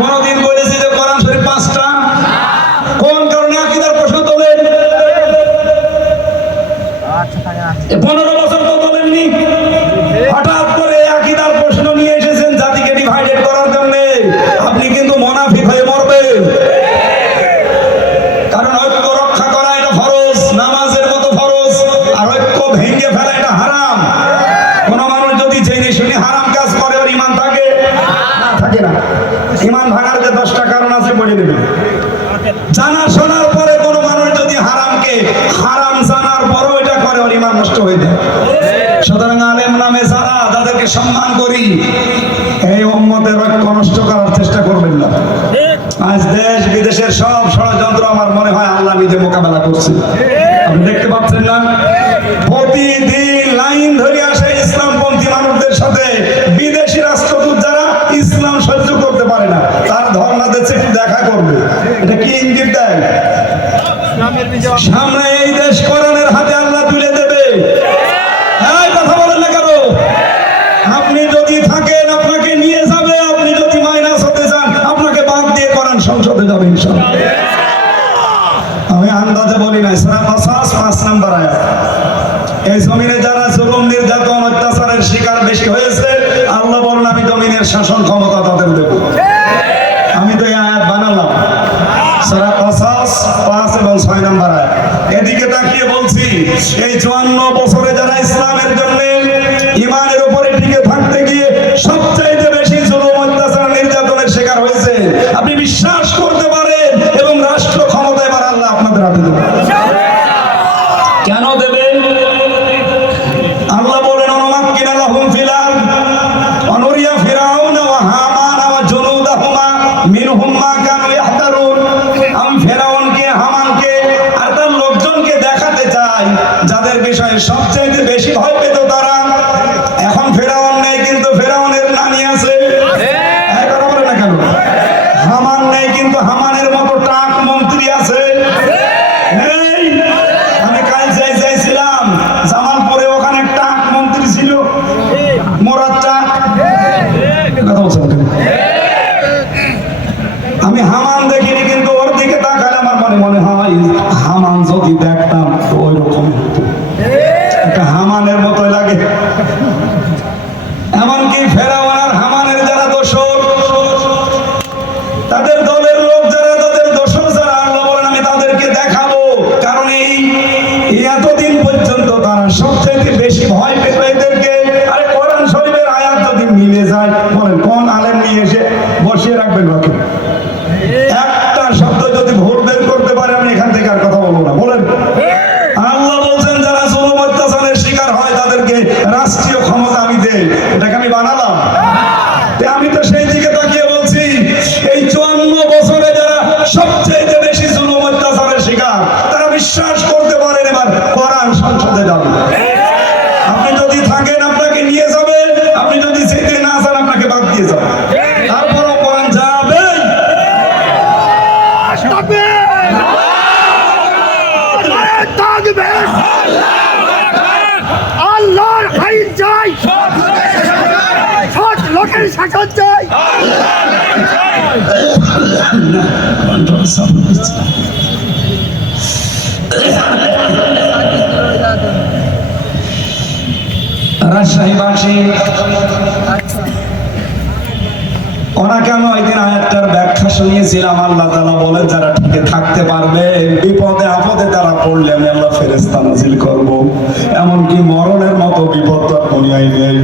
কোনদিন বলেছি যে কোরআন শরীফ 5টা? কোন কারণে আকীদার প্রশ্ন তোলেন? 15 বছর তো তোলেননি। হঠাৎ করে আকীদার প্রশ্ন নিয়ে এসেছেন জাতিকে ডিভাইডেড করার জন্য। আপনি কিন্তু মুনাফিক হয়ে মরবেন। কারণ ঐক্য রক্ষা করা এটা ফরজ, নামাজের মতো ফরজ। আর ঐক্য ভেঙে ফেলা এটা হারাম। কোন মানুষ যদি জেনে শুনে হারাম কাজ করে, ওর ঈমান থাকে না? থাকে না। ঈমান ভাঙার যে 10টা কারণ আছে বলে দেবেন। জানা শোনার পরে কোন মানুষ যদি হারামকে হারাম জানার পরও এটা করে, ওর ঈমান নষ্ট হয়ে যায়। সুতরাং আলেম নামে যারা, যাদেরকে সম্মান করি, এই উম্মতের ঐক্য নষ্ট করার চেষ্টা করবেন না। আজ দেশ বিদেশের সব ষড়যন্ত্র আমার মনে হয় আল্লাহ নিজে মোকাবেলা করছে। আপনি দেখতে পাচ্ছেন না? প্রতিদিন লাইন ধরে আসে ইসলামপন্থী মানুষদের সাথে বিদেশি রাষ্ট্রদূত যারা ইসলাম সহ্য করতে পারে না, তার ধর্ণা দিচ্ছে, একটু দেখা করবে। এটা কি ইঙ্গিত দেয়? সামনে এই দেশ কোরআনের হাতে আল্লাহ তুলে দেবে। এই কথা বলেন না কেন? আপনি যদি থাকেন আপনাকে নিয়ে যাবে, আপনি যদি মাইনাস হতে চান আপনাকে বাদ দিয়ে কোরআন সংসদে যাবে ইনশাআল্লাহ। আমি আন্দাজে বলি না, সূরা কাসাস 5 নম্বর আয়াত। এই জমিনে যারা জুলুম, নির্যাতন, অত্যাচারের শিকার বেশি হয়েছে, আল্লাহ বলেন আমি জমিনের শাসন ক্ষমতা তাদের দেব। আমি তো এই আয়াত বানালাম। সূরা কাসাস 5 এবং 6 নম্বর আয়াত। এদিকে তাকিয়ে বলছি, এই 54 বছরে যারা ইসলামের জন্য ঈমানের উপরে টিকে থাকতে গিয়ে সবচাইতে বেশি জুলুম, অত্যাচার, নির্যাতনের শিকার হয়েছে, আপনি বিশ্বাস করতে পারেন এবং রাষ্ট্র ক্ষমতা এবার আল্লাহ আপনাদের হাতে দেবে। কেন দেবে? আল্লাহ বলেন অনুমাক্কিনা লাহুম ফিল আরদ অনুরিয়া ফিরাউন ওয়া হামান ওয়া জুনুদাহুমা মিনহুম মা কানু ইয়াহতারুন। আমি ফিরাউনকে, হামানকে আর তার লোকজনকে দেখাতে চাই যাদের বিষয়ে সবচেয়ে বেশি ভয় পেত তারা। এখন ফিরাউন নেই, কিন্তু ফিরাউনের নানি আছে। এই কথা বলে না কেন? হামান নেই, কিন্তু হামানের মতো টাক মন্ত্রী আছে। নেই। আমি কাল যাইছিলাম জামালপুরে, ওখানে টাক মন্ত্রী ছিল, মোরাদ টাক। কথা বলছেন কেন? আমি হামান দেখিনি, কিন্তু ওর দিকে তাকালে আমার মনে হয় হামান যদি দেখতাম তো ওই রকম একটা হামানের মতোই লাগে। এমনকি ফেরাউন আর হামানের যারা দোসর, তাদের দলের লোক যারা, তাদের দোসর যারা, আল্লাহ বলেন আমি তাদেরকে দেখাবো। কারণ এই এতদিন পর্যন্ত তারা সবচেয়ে বেশি ভয় পেত এদেরকে। আরে কোরআন শরীফের আয়াত যদি মিলে যায়, বলেন কোন আলেম নিয়ে এসে বসিয়ে রাখবেন বাকি? একটা শব্দ যদি ভুল বের করতে পারে, আমি এখান থেকে আর কথা বলবো না। বলেন, আল্লাহ বলছেন যারা জুলুম, অত্যাচারের শিকার হয় তাদেরকে রাষ্ট্রীয় ক্ষমতা আমি দেই। এটাকে আমি বানালাম? আমি তো সেই দিকে তাকিয়ে বলছি, এই 54 বছরে যারা সবচেয়ে বেশি জুলুম, অত্যাচারের শিকার, তারা বিশ্বাস করতে পারেন এবার কোরআন সংসদে যাবে। আপনি যদি থাকেন আপনাকে নিয়ে যাবে, আপনি যদি যেতে না চান আপনাকে বাদ দিয়ে যাবে। তারপরও কোরআন যাবে। আল্লাহর আইন চাই, সৎ লোকের শাসন চাই। রাজশাহীবাসী ওনাকে আমি ওই দিন আয়াতটার ব্যাখ্যা শুনিয়েছিলাম। আল্লাহ তাআলা বলেন যারা টিকে থাকতে পারবে, বিপদে আপদে তারা পড়লে আমি আল্লাহ ফেরেশতা নাজিল করব। এমনকি মরণের মতো বিপদ তো দুনিয়ায় নেই।